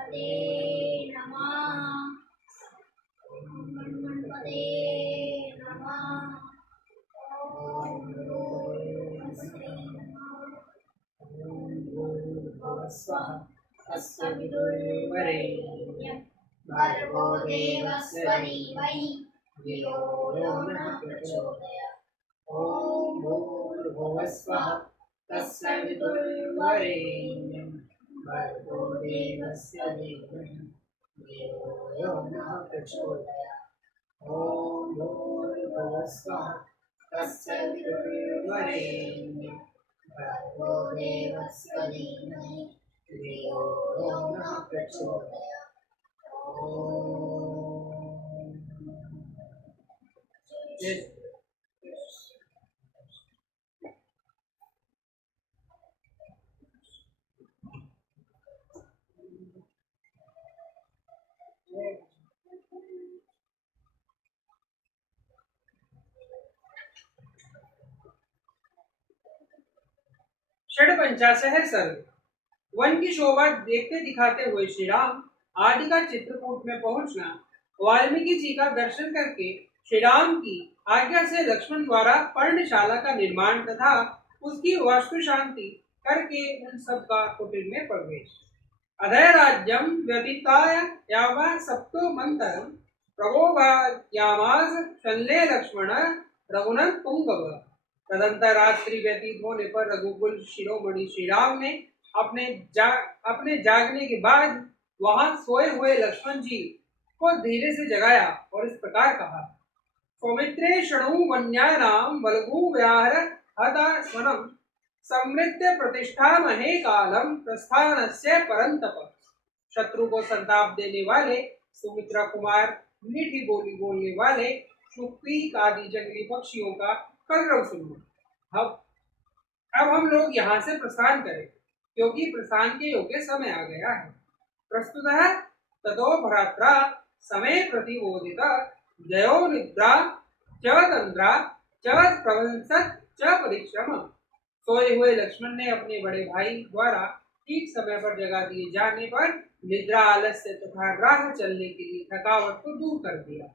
गणपते नमः। ओम गणपते नमः। ओम भूर्भुवस्सुः ओम भूर्भुवस्सुः तस्य विदुर्वरेण्यं भर्गो देवस्य धीमहि धियो यो नः प्रचोदयात्। ओम भूर्भुवस्सुः तस्य विदुर्वरेण्यं भर्गो देवस्य धीमहि धियो यो नः प्रचोदयात्। ओम भूर्भुवस्सुः तस्य विदुर्वरेण्यं भर्गो देवस्य धीमहि धियो यो नः प्रचोदयात्। ओम षड्पंचाशः सर्ग। वन की शोभा देखते दिखाते हुए श्री राम आदि का चित्रकूट में पहुंचना, वाल्मीकि जी का दर्शन करके श्री राम की आज्ञा से लक्ष्मण द्वारा पर्णशाला का निर्माण तथा उसकी वास्तु शांति करके उन सब का कुटीर में प्रवेश। अधय राज्यम व्यतीताय यावा सप्तो मंतरम प्रगोभायामास शल्ये लक्ष्मण रघुनंद पुंगव। तदंतर रात्रि व्यतीत होने पर रघुकुल शिरोमणि श्री राम ने अपने जागने के बाद वहां सोए हुए लक्ष्मण जी को धीरे से जगाया और इस प्रकार कहा। सौमित्रे शणु वन्यानाम बलगु व्याहर हता स्वनम समृत्य प्रतिष्ठा महे कालम प्रस्थानस्य परंतप। शत्रु को संताप देने वाले सुमित्रा कुमार, मीठी बोली बोलने वाले शुक्रीक आदि जंगली पक्षियों का कलरव सुनो। अब हम लोग यहाँ से प्रस्थान करें, क्योंकि प्रस्थान के योग्य समय आ गया है। प्रस्तुतः ततो भ्रात्रा समय प्रतिबोधित जयो निद्रा च तंद्रा च प्रवंसत च परिश्रम। सोए हुए लक्ष्मण ने अपने बड़े भाई द्वारा ठीक समय पर जगा दिए जाने पर निद्रा, आलस्य तथा राह चलने के लिए थकावट को दूर कर दिया।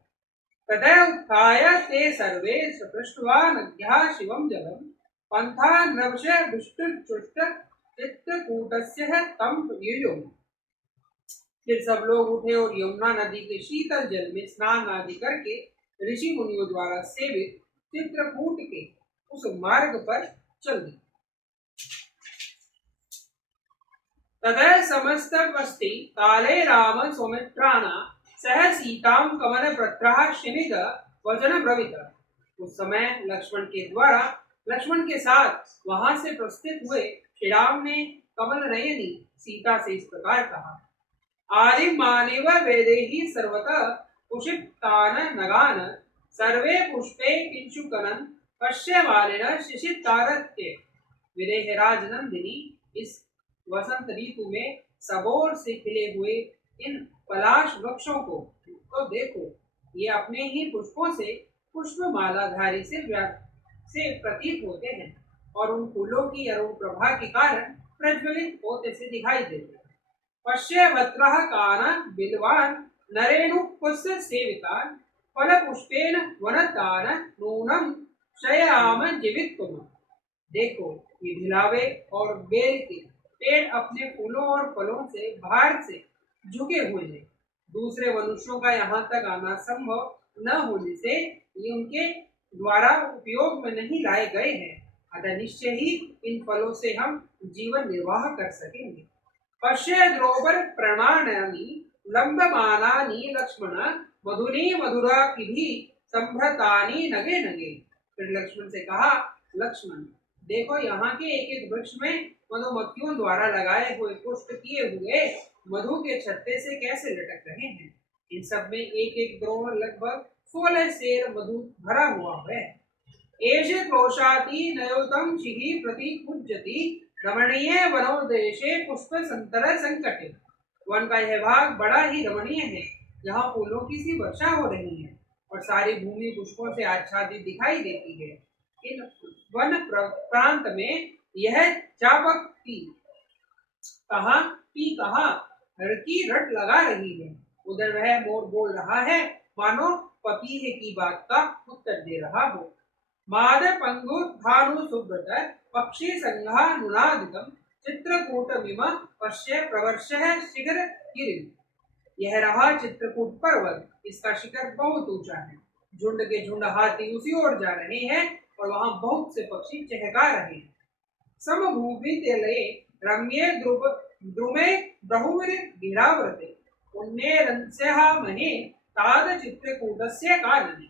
ततः उत्थाय ते सर्वे सपृष्ट्वा नद्याः शिवं जलम् पंथा नवश दुष्टचुष्ट चित्रकूटस्य तम युयुम्। फिर सब लोग उठे और यमुना नदी के शीतल जल में स्नान आदि करके ऋषि मुनियों द्वारा सेवित चित्रकूट के उस मार्ग पर चल दिए। ततः समस्त वस्ति काले राम सौमित्राणा सह सीताम कमल प्रत्राह शिनिद वचन ब्रवीत। उस समय लक्ष्मण के साथ वहां से प्रस्थित हुए श्री राम ने कमल नयनी सीता से इस प्रकार कहा। आदि मानिव वेदेहि सर्वतः पुष्पितान नगान सर्वे पुष्पे किंचुकनन पश्यमालिन शिशितारत्य। विदेहराज नंदिनी, इस वसंत ऋतु में सबोर से खिले हुए इन पलाश वृक्षों को तो देखो, ये अपने ही पुष्पों से पुष्पमालाधारी से प्रतीत होते हैं और उन फूलों की अरुण प्रभा के कारण प्रज्वलित होते से दिखाई देते हैं। पश्य भद्रः कान बिल्वान नरेणु पुष्प सेवितान फल पुष्पेन वनतान नूनम शयाम जीवित तुम। देखो, ये भिलावे और बेल के पेड़ अपने फूलों और फलों से बाहर से झुके हुए हैं। दूसरे मनुष्यों का यहाँ तक आना संभव न होने से ये उनके द्वारा उपयोग में नहीं लाए गए हैं। अतः निश्चय ही इन फलों से हम जीवन निर्वाह कर सकेंगे। पश्य द्रोबर प्रणानानि लंबमानानि लक्ष्मण मधुनी मधुरा की भी संभ्रतानि नगे नगे। फिर लक्ष्मण से कहा, लक्ष्मण देखो, यहाँ के एक एक वृक्ष में मधुमक्खियों द्वारा लगाए हुए पुष्ट किए हुए मधु के छत्ते से कैसे लटक रहे हैं। इन सब में एक एक द्रोण लगभग 16 सेर मधु भरा हुआ है। एष क्रोशाति नयोतम चिहि प्रति पूज्यति रमणीय वनोदेशे पुष्प संतर संकटे। वन का यह भाग बड़ा ही रमणीय है, जहाँ फूलों की सी वर्षा हो रही है और सारी भूमि पुष्पों से आच्छादित दिखाई देती है। इन वन प्रांत में यह चाबक पी कहा लड़की रट लगा रही है। उधर वह मोर बोल रहा है मानो पपीहे की बात का उत्तर दे रहा हो। माद पंगुत्थानु सुब्रत पक्षी संघानुनादितम चित्रकूटमिम पश्य प्रवर्षः शिखर गिरिम। यह रहा चित्रकूट पर्वत, इसका शिखर बहुत ऊंचा है। झुंड के झुंड हाथी उसी ओर जा रहे हैं और वहां बहुत से पक्षी चहका रहे हैं। समभूभितले रम्ये द्रुमे बहुविर गिराव्रते पुण्यरंस्यः महे ताद चित्रकूटस्य कानने।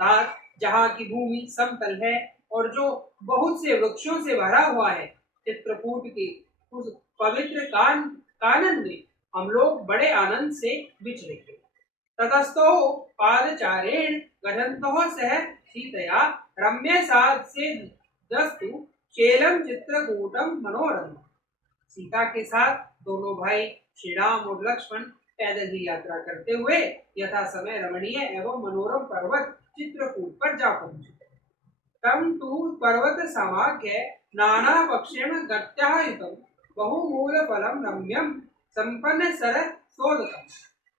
ताद जहाँ की भूमि समतल है और जो बहुत से वृक्षों से भरा हुआ है, चित्रकूट के उस पवित्र कानन में हम लोग बड़े आनंद से विचरे थे। ततस्थो पादचारेण गठंतो सह सीतया रम्य साध से दस्तु शेलम चित्रकूटम मनोरम। सीता के साथ दोनों भाई श्री राम और लक्ष्मण पैदल ही यात्रा करते हुए यथा समय रमणीय एवं मनोरम पर्वत चित्रकूट पर जा पहुंचे। तम तु पर्वत समाख्य नाना पक्षेण गत्यायुतम बहुमूल फलम रम्यम संपन्न सर सोदकम।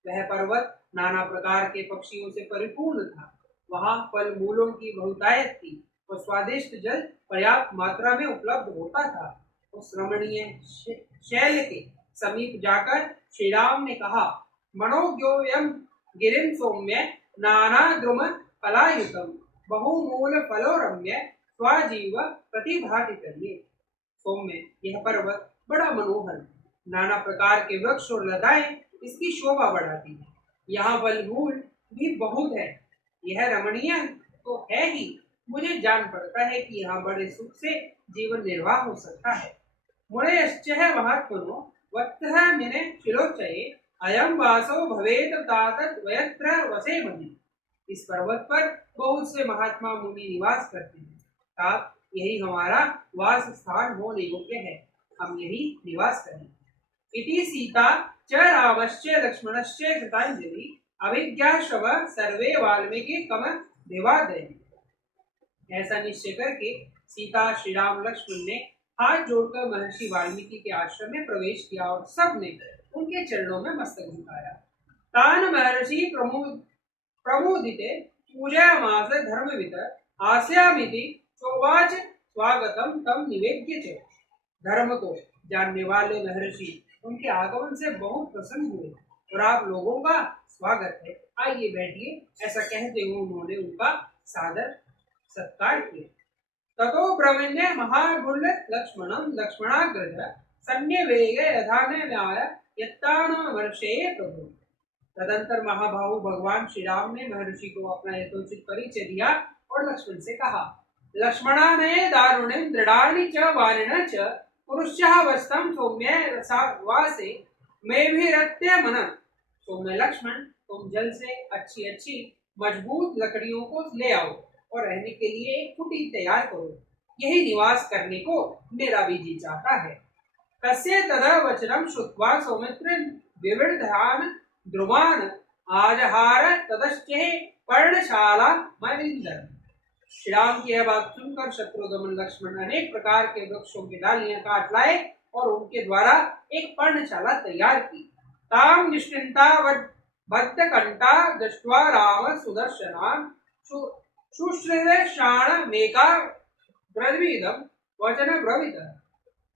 वह पर्वत नाना प्रकार के पक्षियों से परिपूर्ण था। वहां फल मूलों की बहुतायत थी और स्वादिष्ट जल पर्याप्त मात्रा में उपलब्ध होता था। उस रमणीय शैल के समीप जाकर श्री राम ने कहा, मनोज्ञोयम गिरिम सौम्य नाना द्रुम फलायुतम बहुमूल फलो रम्य स्वाजीव प्रतिभाति करिए। सौम्य, यह पर्वत बड़ा मनोहर, नाना प्रकार के वृक्ष और लताएं इसकी शोभा बढ़ाती है। यहाँ फल-मूल भी बहुत है। यह रमणीय तो है ही, मुझे जान पड़ता है कि यहाँ बड़े सुख से जीवन निर्वाह हो सकता है। मुनेश्चः महात्मनो वत्तः मिने शिलोच्चये अयं वासो भवेत तातत् वयत्र वसेमहि। इस पर्वत पर बहुत से महात्मा मुनि निवास करते हैं। तात यही हमारा वास स्थान होने योग्य है, हम यही निवास करें। इति सीता च रामश्च लक्ष्मणश्च कृतांजलि अभिज्ञाश्रव सर्वे वाल्मीकि कम देवादय। ऐसा निश्चय करके सीता, श्री राम, लक्ष्मण ने हाथ जोड़कर महर्षि वाल्मीकि के आश्रम में प्रवेश किया और सबने उनके चरणों में मस्तक झुकाया। तान महर्षि प्रमुदिते पूजयामास धर्मविद आस्यामिति चोवाच स्वागतम तम निवेद्य च। धर्म को जानने वाले महर्षि उनके आगमन से बहुत प्रसन्न हुए और आप लोगों का स्वागत है, आइए बैठिए, ऐसा कहते हुए उन्होंने उनका सादर सत्कार किया। ततो ब्रह्मण्य महागुण लक्ष्मणम लक्ष्मणाग्रज सन्निवेग यथान्याय यत्तानवर्षे प्रभु। तदंतर महाबाहु भगवान श्री राम ने महर्षि को अपना यथोचित परिचय दिया और लक्ष्मण से कहा, लक्ष्मणा ने दारुणिम दृढ़ानि च वारिण च पुरुषः वस्तम सौम्य रसावासे मैं भी रत्य मन। सौम्य लक्ष्मण, तुम जल से अच्छी अच्छी मजबूत लकड़ियों को ले आओ और रहने के लिए एक कुटीर तैयार करो, यही निवास करने को मेरा भी जी चाहता है। तस्य तदा वचनम श्रुत्वा सौमित्र विविधान द्रुमान आजहार ततश्चे पर्णशाला मविंदर। श्री राम की यह बात सुनकर शत्रुघ्न लक्ष्मण अनेक प्रकार के वृक्षों की डालियां काट लाए और उनके द्वारा एक पर्णशाला तैयार की। ताम निश्चिंता बद्धकंठा दृष्ट्वा राम सुदर्शनान शुश्रवे शाण मेका ब्रवीदम वचन ब्रवीत।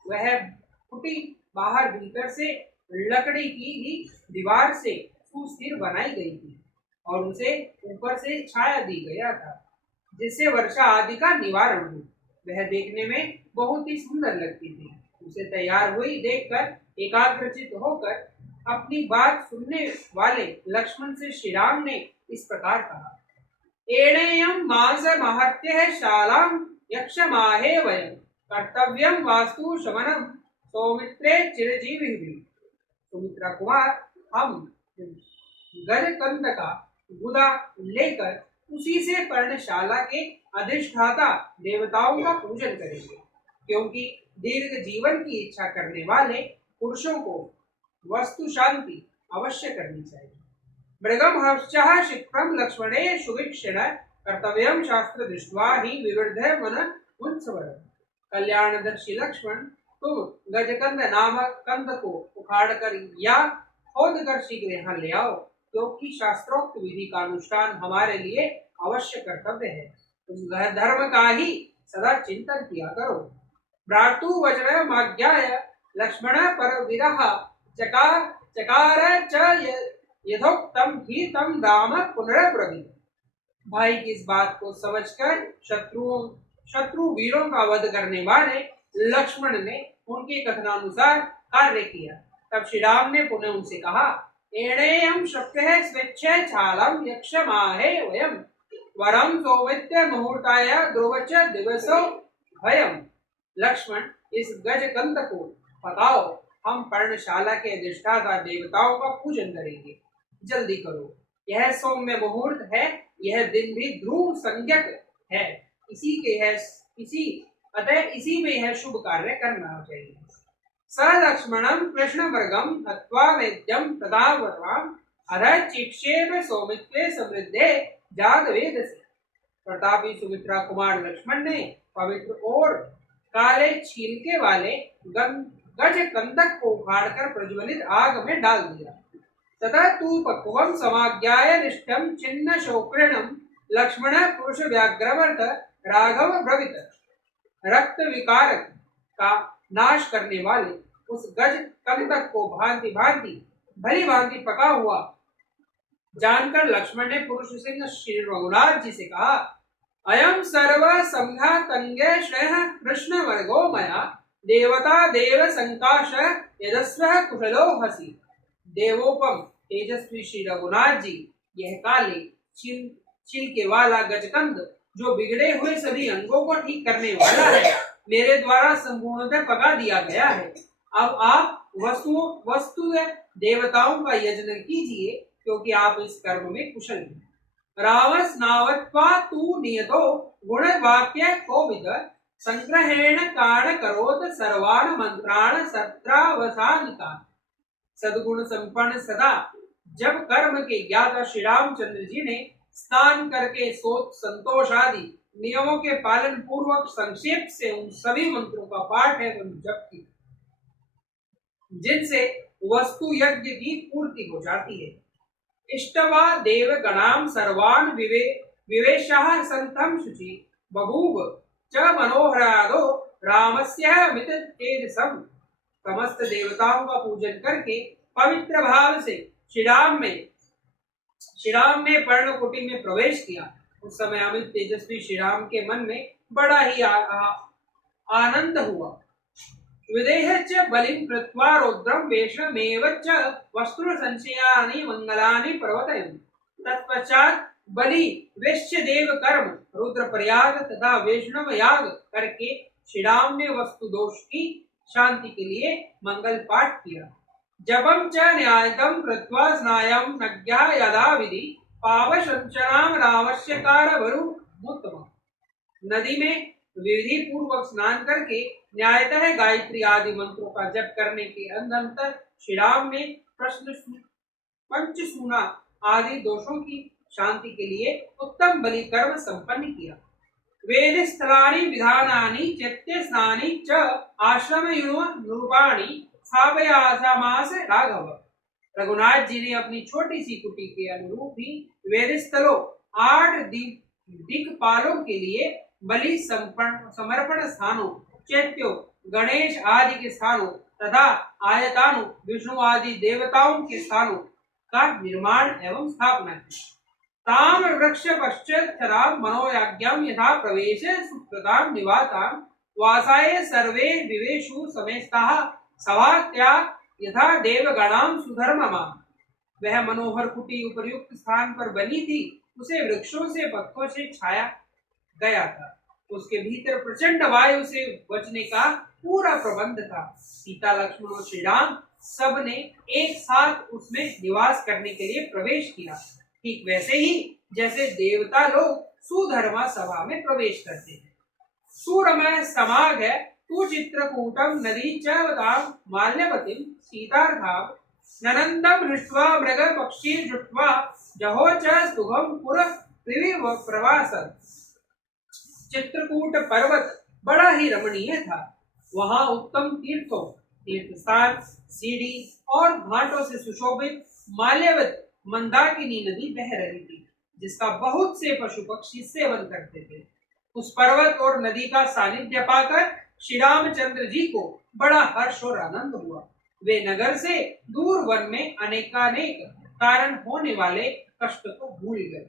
वह कुटी बाहर भीतर से लकड़ी की ही दीवार से सुस्थिर बनाई गई थी और उसे ऊपर से छाया दी गया था, जिससे वर्षा आदि का निवारण हो। वह देखने में बहुत ही सुंदर लगती थी। उसे तैयार हुई देखकर एकाग्रचित होकर अपनी बात सुनने वाले लक्ष्मण से श्री राम ने इस प्रकार कहा, एणेयं मास महत्य शालां यक्षमाहे वयं कर्तव्यं वास्तु शमनम सौमित्रे चिरजीवी। सुमित्रा कुमार, हम गजकंद का गुदा लेकर उसी से पर्णशाला के अधिष्ठाता देवताओं का पूजन करेंगे, क्योंकि दीर्घ जीवन की इच्छा करने वाले पुरुषों को वस्तु शांति अवश्य करनी चाहिए। मृगम हर्षः शिक्रम लक्ष्मणे सुवीक्षण कर्तव्यम शास्त्र दृष्ट्वा ही विवृद्ध मन उत्सवर। कल्याणदर्शी लक्ष्मण, तुम गजकंद नामक कंद को उखाड़ कर या खोद कर शीघ्र यहाँ ले आओ, क्योंकि शास्त्रोक्त विधि का अनुष्ठान हमारे लिए अवश्य कर्तव्य है। तुम धर्म का ही सदा चिंतन किया करो। भ्रातु वचन माज्ञाय लक्ष्मण पर विरह चकार चकार च यथोक्तम ही तम राम पुनर्ब्रवीत। भाई की इस बात को समझकर शत्रु वीरों का वध करने वाले लक्ष्मण ने उनके कथनानुसार कार्य किया। तब श्री राम ने पुनः उनसे कहा, एणेयम शक्य स्वेच्छे छालम यक्षमाहे वयम वरम सौमित्य मुहूर्ताय ध्रुवच दिवसो भयम। लक्ष्मण, इस गजकंद को पकाओ, हम पर्णशाला के अधिष्ठाता देवताओं का पूजन करेंगे। जल्दी करो, यह सौम्य मुहूर्त है, यह दिन भी ध्रुव संज्ञक है, इसी में यह शुभ कार्य करना चाहिए। स लक्ष्मणं कृष्णमृगं हत्वा वेद्यं तदावताम् अधचिक्षेप सौमित्रे समृद्धे जातवेदसे। प्रतापी सुमित्रा कुमार लक्ष्मण ने पवित्र और काले छीलके वाले गज कंदक को उखाड़कर प्रज्वलित आग में डाल दिया। तथा तू पक्वम समाज्ञाय निष्ठम चिन्ह शोकृणम लक्ष्मण पुरुष व्याघ्रवर्त राघव ब्रवित। रक्त विकारक का नाश करने वाले उस गज कंदक को भांति भली भांति पका हुआ जानकर लक्ष्मण ने पुरुष सिंह श्री रघुनाथ जी से कहा, अयम सर्व संघा तंगे श्रेह कृष्ण वर्गो मया देवता देव संकाश यजस्व कुशलो हसी। देवोपम तेजस्वी श्री रघुनाथ जी, यह काले छिलके वाला गजकंद जो बिगड़े हुए सभी अंगों को ठीक करने वाला है, मेरे द्वारा संपूर्णतः पका दिया गया है। अब आप वस्तु देवताओं का यजन कीजिए, क्योंकि आप इस कर्म में कुशल हैं। रावस नावत्वा तू नियतो गुण वाक्य कोविद संग्रहेण कारण करोत सर्वान मंत्राण सत्रावसानिका। सद्गुण संपन्न सदा जब कर्म के ज्ञाता श्री रामचंद्र जी ने स्नान करके सोच संतोष आदि नियमों के पालन पूर्वक संक्षेप से उन सभी मंत्रों का पाठ एवं जप किया जिनसे वस्तु यज्ञ की पूर्ति हो जाती है। इष्टवा देव गणाम सर्वान विवेशः संतम शुचि बभूव च मनोहरादो रामस्य अमित तेजसम। समस्त देवताओं का पूजन करके पवित्र भाव से श्री राम ने पर्णकुटी में प्रवेश किया। उस समय अमित तेजस्वी श्री राम के मन में बड़ा ही आनंद हुआ। विदेह च बलिं कृत्वा रौद्रं वेषमेव च वस्त्र संशयानि मंगलानि प्रवर्तयन्। तत्पश्चात बलि वैश्य देव कर्म रुद्र प्रयाग तथा वैष्णव याग करके श्री राम ने वस्तु दोष की शांति के लिए मंगल पाठ किया। जपम च न्यायतम कृत्वा स्नायं नज्ञा यदा विधि पावशंचनाम रामस्य कारवरु मुत्तम। नदी में विधि पूर्वक स्नान करके न्यायतः गायत्री आदि मंत्रों का जप करने के अनंतर श्री राम ने पंचसूना आदि दोषों की शांति के लिए उत्तम बलि कर्म संपन्न किया। वेद स्थलानि विधानानि चैत्य स्नानि च आश्रम निरूपाणि स्थापयामास राघव। रघुनाथ जी ने अपनी छोटी सी कुटी के अनुरूप ही वेद स्थलों 8 दिक्पालों के लिए बलि समर्पण स्थानों, चैत्यों, गणेश आदि के स्थानों तथा आयतानु विष्णु आदि देवताओं के स्थानों का निर्माण एवं स्थापना की। ताम वृक्ष पश्चात मनोयाज्ञाम यथा प्रवेश सुकृताम निवाताम वासाय सर्वे विवेशु समेस्ताः सभात्या यथा देवगणाम सुधर्ममा। वह मनोहर कुटी उपयुक्त स्थान पर बनी थी, उसे वृक्षों से पत्तों से छाया गया था। उसके भीतर प्रचंड वायु से बचने का पूरा प्रबंध था। सीता, लक्ष्मण और श्री राम सब ने एक साथ उसमें निवास करने के लिए प्रवेश किया, ठीक वैसे ही जैसे देवता लोग सुधर्मा सभा में प्रवेश करते हैं। सूरमय समाग है तू चित्रकूटम नदी चवताम माल्यवतीम सीतार्थाम ननंदम हृष्टवा मृग पक्षी जुट्वा जहो च सुगम पुर प्रवासन। चित्रकूट पर्वत बड़ा ही रमणीय था। वहां उत्तम तीर्थों तीर्थ स्थान सीढ़ी और घाटों से सुशोभित माल्यवती मंदाकिनी नदी बह रही थी, जिसका बहुत से पशु पक्षी सेवन करते थे। उस पर्वत और नदी का सानिध्य पाकर श्री रामचंद्र जी को बड़ा हर्ष और आनंद हुआ। वे नगर से दूर वन में अनेकानेक कारण होने वाले कष्ट को भूल गए।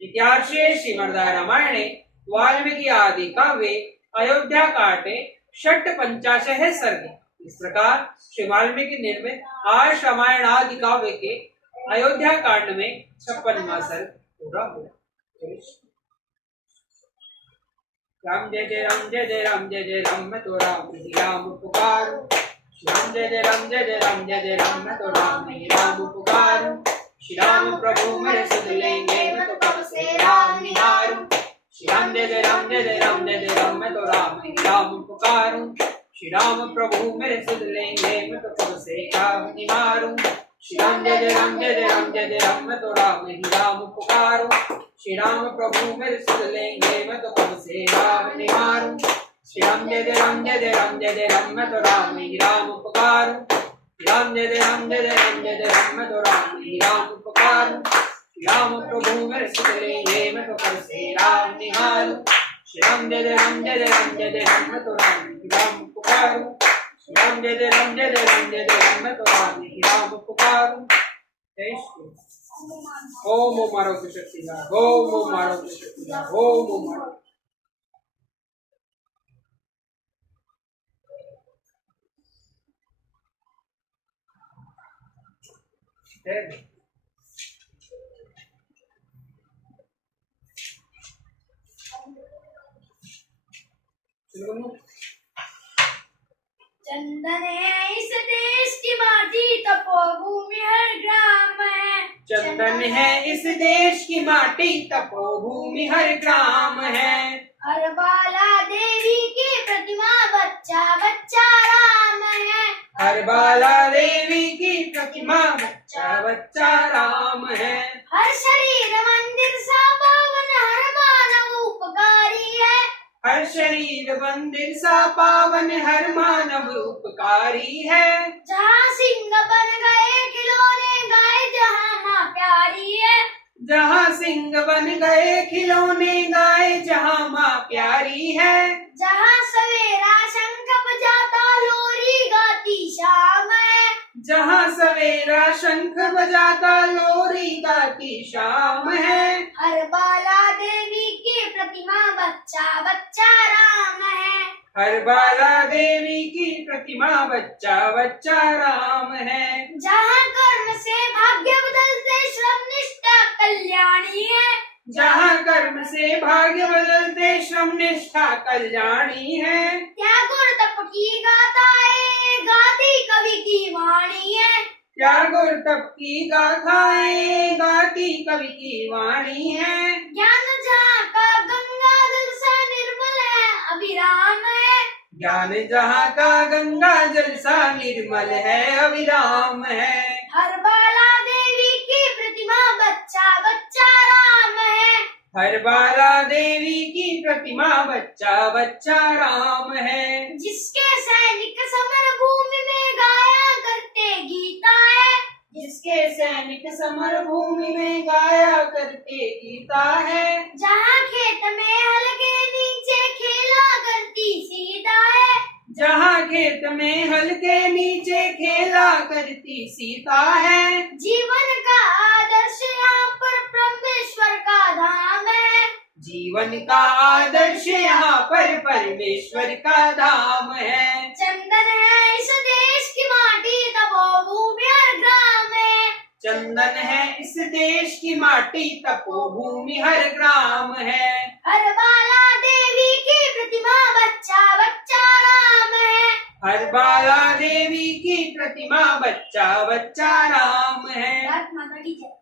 इतिहासे श्रीमद् रामायणे वाल्मीकि आदि काव्ये अयोध्या कांडे षट् पंचाशः सर्गे। इस प्रकार श्री वाल्मीकि निर्मित आर्ष रामायण आदि काव्य के अयोध्या कांड में 56वां सर्ग पूरा हुआ। राम जय जय राम जय जय राम जय जय राम, मैं तो राम ही राम पुकारूं। राम जय जय राम जय जय राम जय जय राम, मैं तो राम ही राम पुकारूं। श्री राम प्रभु मेरे सुध लेंगे, मैं तो कब से राम निहारूं। श्री राम जय जय राम जय जय राम जय जय राम, मैं तो राम ही राम पुकारूं। श्री राम प्रभु मेरे सुध लेंगे, मैं तो कब से राम निहारूं। श्री राम जय जय राम जय जय राम जय जय राम, मैं तो राम ही राम पुकारूं। श्री राम प्रभु मेरे सुध लेंगे, मैं तो कब से राम निहारूं। श्री राम जय जय राम जय जय राम जय जय राम, मैं तो राम ही राम पुकारूं। श्री राम जय जय राम जय जय राम जय जय राम, मैं तो राम ही राम पुकारूं। श्री राम प्रभु मेरे सुध लेंगे, मैं तो कब से राम निहारूं। श्री राम जय जय राम जय जय राम जय जय राम, मैं तो राम ही राम पुकारूं। श्री राम जय जय राम जय जय राम जय जय राम, मैं तो राम ही राम पुकारूं। जय श्री ओम ओम आरोग्य शक्ति दा, ओम ओम आरोग्य शक्ति दा, ओम ओम आरोग्य। चंदन है इस देश की माटी, तपोभूमि हर ग्राम है। चंदन है इस देश की माटी, तपोभूमि हर ग्राम है। हर बाला देवी की प्रतिमा, बच्चा बच्चा राम है। हर बाला देवी की प्रतिमा, बच्चा बच्चा राम है। हर शरीर मंदिर सा पावन, हर मानव उपकारी है। हर शरीर मंदिर सा पावन, हर मानव उपकारी है। जहाँ सिंह बन गए खिलौने, गाय जहाँ माँ प्यारी है। जहाँ सिंह बन गए खिलौने, गाय जहाँ माँ प्यारी है। जहाँ सवेरा शंख बजाता, लोरी गाती शाम है। जहाँ सवेरा शंख बजाता, लोरी गाती शाम है। हर बाला देवी की प्रतिमा, बच्चा बच्चा राम है। हर बाला देवी की प्रतिमा, बच्चा बच्चा राम है। जहाँ कर्म से भाग्य बदलते, श्रम निष्ठा कल्याणी है। जहाँ कर्म से भाग्य बदलते, श्रम निष्ठा कल्याणी है। त्याग और तप की गाथाएं, गाती कवि की वाणी है। त्याग और तप की गाथाएं, गाती कवि की वाणी है। ज्ञान जहाँ का गंगा जल सा निर्मल है, अभिराम है। ज्ञान जहाँ का गंगा जल सा निर्मल है, अविराम है। हर बाला देवी की प्रतिमा, बच्चा बच्चा राम है। हर बाला देवी की प्रतिमा, बच्चा बच्चा राम है। जिसके सैनिक समर भूमि में गाया करते गीता है। जिसके सैनिक समर भूमि में गाया करते गीता है। जहाँ खेत में हल के नीचे खेला करती सीता है। जहाँ खेत में हल के नीचे खेला करती सीता है। जीवन का आदर्श यहाँ पर परमेश्वर का धाम है। जीवन का आदर्श यहाँ पर परमेश्वर का धाम है। चंदन है इस देश की माटी, तपोभूमि हर ग्राम है। चंदन है इस देश की माटी, तपोभूमि हर ग्राम है। हर बाला देवी की प्रतिमा, बच्चा बच्चा राम है। हर बाला देवी की प्रतिमा, बच्चा बच्चा राम है। भारत माता की जय।